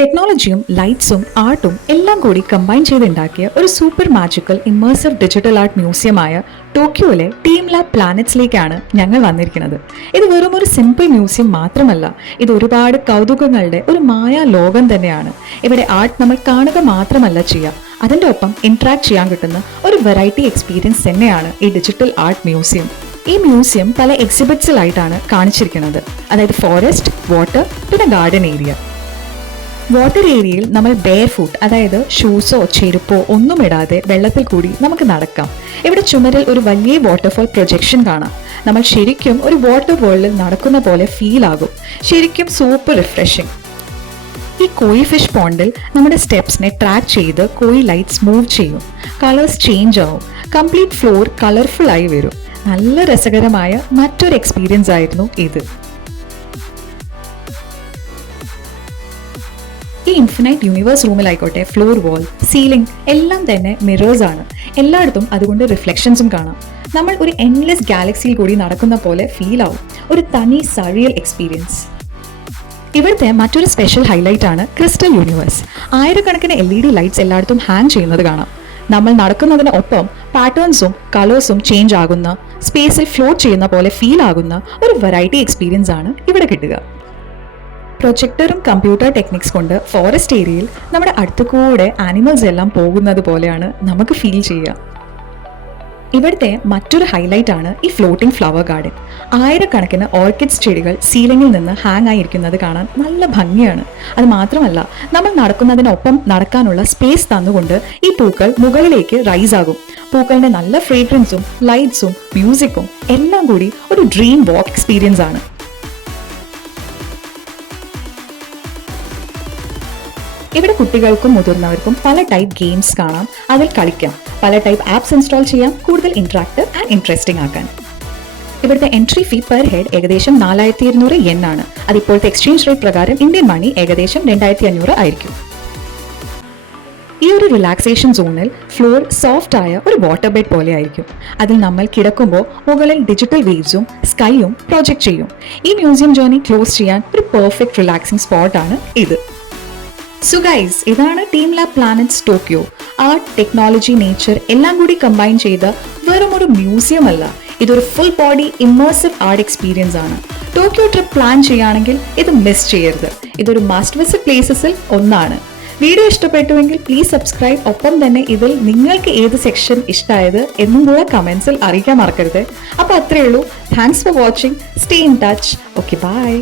ടെക്നോളജിയും ലൈറ്റ്സും ആർട്ടും എല്ലാം കൂടി കമ്പൈൻ ചെയ്തുണ്ടാക്കിയ ഒരു super magical immersive digital art മ്യൂസിയമായ ടോക്കിയോയിലെ ടീം ലാബ് പ്ലാനറ്റ്സിലേക്കാണ് ഞങ്ങൾ വന്നിരിക്കുന്നത്. ഇത് വെറും ഒരു സിമ്പിൾ മ്യൂസിയം മാത്രമല്ല, ഇത് ഒരുപാട് കൗതുകങ്ങളുടെ ഒരു മായാ ലോകം തന്നെയാണ്. ഇവിടെ ആർട്ട് നമ്മൾ കാണുക മാത്രമല്ല ചെയ്യുക, അതിൻ്റെ ഒപ്പം ഇന്ററാക്ട് ചെയ്യാൻ കിട്ടുന്ന ഒരു വെറൈറ്റി എക്സ്പീരിയൻസ് തന്നെയാണ് ഈ ഡിജിറ്റൽ ആർട്ട് മ്യൂസിയം. ഈ മ്യൂസിയം പല എക്സിബിറ്റ്സിലായിട്ടാണ് കാണിച്ചിരിക്കുന്നത്. അതായത് ഫോറസ്റ്റ്, വാട്ടർ, പിന്നെ ഗാർഡൻ ഏരിയ. വാട്ടർ ഏരിയയിൽ നമ്മൾ ബെയർ ഫുട്ട്, അതായത് ഷൂസോ ചെരുപ്പോ ഒന്നും ഇടാതെ വെള്ളത്തിൽ കൂടി നമുക്ക് നടക്കാം. ഇവിടെ ചുമരിൽ ഒരു വലിയ വാട്ടർഫോൾ പ്രൊജക്ഷൻ കാണാം. നമ്മൾ ശരിക്കും ഒരു വാട്ടർ വേൾഡിൽ നടക്കുന്ന പോലെ ഫീൽ ആകും. ശരിക്കും സൂപ്പർ റിഫ്രഷിംഗ്. ഈ കോയി ഫിഷ് പോണ്ടിൽ നമ്മുടെ സ്റ്റെപ്സിനെ ട്രാക്ക് ചെയ്ത് കോയി ലൈറ്റ്സ് മൂവ് ചെയ്യും. കളേഴ്സ് ചേഞ്ച് ആവും. കംപ്ലീറ്റ് ഫ്ലോർ കളർഫുൾ ആയി വരും. നല്ല രസകരമായ മറ്റൊരു എക്സ്പീരിയൻസ് ആയിരുന്നു ഇത്. ഈ ഇൻഫിനൈറ്റ് യൂണിവേഴ്സ് റൂമിലായിക്കോട്ടെ, ഫ്ലോർ, വാൾ, സീലിംഗ് എല്ലാം തന്നെ മിറേഴ്സ് ആണ്. എല്ലായിടത്തും അതുകൊണ്ട് റിഫ്ലക്ഷൻസും കാണാം. നമ്മൾ ഒരു എൻലെസ് ഗാലക്സിയിൽ കൂടി നടക്കുന്ന പോലെ ഫീൽ ആവും. ഒരു തനി സറിയൽ എക്സ്പീരിയൻസ്. ഇവിടുത്തെ മറ്റൊരു സ്പെഷ്യൽ ഹൈലൈറ്റ് ആണ് ക്രിസ്റ്റൽ യൂണിവേഴ്സ്. ആയിരക്കണക്കിന് LED ലൈറ്റ്സ് എല്ലായിടത്തും ഹാങ് ചെയ്യുന്നത് കാണാം. നമ്മൾ നടക്കുന്നതിന് ഒപ്പം പാറ്റേൺസും കളേഴ്സും ചേഞ്ച് ആകുന്ന, സ്പേസിൽ ഫ്ലോട്ട് ചെയ്യുന്ന പോലെ ഫീൽ ആകുന്ന ഒരു വെറൈറ്റി എക്സ്പീരിയൻസ് ആണ് ഇവിടെ കിട്ടുക. പ്രൊജക്ടറും കമ്പ്യൂട്ടർ ടെക്നിക്സ് കൊണ്ട് ഫോറസ്റ്റ് ഏരിയയിൽ നമ്മുടെ അടുത്തുകൂടെ ആനിമൽസ് എല്ലാം പോകുന്നത് പോലെയാണ് നമുക്ക് ഫീൽ ചെയ്യുക. ഇവിടുത്തെ മറ്റൊരു ഹൈലൈറ്റ് ആണ് ഈ ഫ്ലോട്ടിംഗ് ഫ്ലവർ ഗാർഡൻ. ആയിരക്കണക്കിന് ഓർക്കിഡ്സ് ചെടികൾ സീലിംഗിൽ നിന്ന് ഹാങ് ആയിരിക്കുന്നത് കാണാൻ നല്ല ഭംഗിയാണ്. അത് മാത്രമല്ല, നമ്മൾ നടക്കുന്നതിനൊപ്പം നടക്കാനുള്ള സ്പേസ് തന്നുകൊണ്ട് ഈ പൂക്കൾ മുകളിലേക്ക് റൈസ് ആകും. പൂക്കളുടെ നല്ല ഫ്രേഗ്രൻസും ലൈറ്റ്സും മ്യൂസിക്കും എല്ലാം കൂടി ഒരു ഡ്രീം വാക്ക് എക്സ്പീരിയൻസ് ആണ്. ഇവിടെ കുട്ടികൾക്കും മുതിർന്നവർക്കും പല ടൈപ്പ് ഗെയിംസ് കാണാം, അതിൽ കളിക്കാം. പല ടൈപ്പ് ആപ്സ് ഇൻസ്റ്റാൾ ചെയ്യാം, കൂടുതൽ ഇന്ററാക്റ്റീവ് ആൻഡ് ഇൻട്രസ്റ്റിംഗ് ആക്കാൻ. ഇവിടുത്തെ എൻട്രി ഫീ പെർ ഹെഡ് ഏകദേശം 4200 yen ആണ്. അതിപ്പോഴത്തെ എക്സ്ചേഞ്ച് റേറ്റ് പ്രകാരം ഇന്ത്യൻ മണി ഏകദേശം 2500 ആയിരിക്കും. ഈ ഒരു റിലാക്സേഷൻ സോണിൽ ഫ്ലോർ സോഫ്റ്റ് ആയ ഒരു വാട്ടർ ബെഡ് പോലെ ആയിരിക്കും. അതിൽ നമ്മൾ കിടക്കുമ്പോൾ മുകളിൽ ഡിജിറ്റൽ വേവ്സും സ്കൈയും പ്രൊജക്ട് ചെയ്യും. ഈ മ്യൂസിയം ജേർണി ക്ലോസ് ചെയ്യാൻ ഒരു പെർഫെക്റ്റ് റിലാക്സിംഗ് സ്പോട്ടാണ് ഇത്. സോ ഗൈസ്, ഇതാണ് team lab planets Tokyo. Art, technology, nature എല്ലാം കൂടി കമ്പൈൻ ചെയ്ത വെറും ഒരു മ്യൂസിയം അല്ല, ഇതൊരു full body immersive art experience ആണ്. ടോക്കിയോ ട്രിപ്പ് പ്ലാൻ ചെയ്യുകയാണെങ്കിൽ ഇത് മിസ് ചെയ്യരുത്. ഇതൊരു മസ്റ്റ് വിസിറ്റ് പ്ലേസസിൽ ഒന്നാണ്. വീഡിയോ ഇഷ്ടപ്പെട്ടുവെങ്കിൽ പ്ലീസ് സബ്സ്ക്രൈബ്. ഒപ്പം തന്നെ ഇതിൽ നിങ്ങൾക്ക് ഏത് സെക്ഷൻ ഇഷ്ടമായത് എന്നും കൂടെ കമൻസിൽ അറിയിക്കാൻ മറക്കരുത്. അപ്പോൾ അത്രയേ ഉള്ളൂ. Thanks for watching. Stay in touch. Okay, by.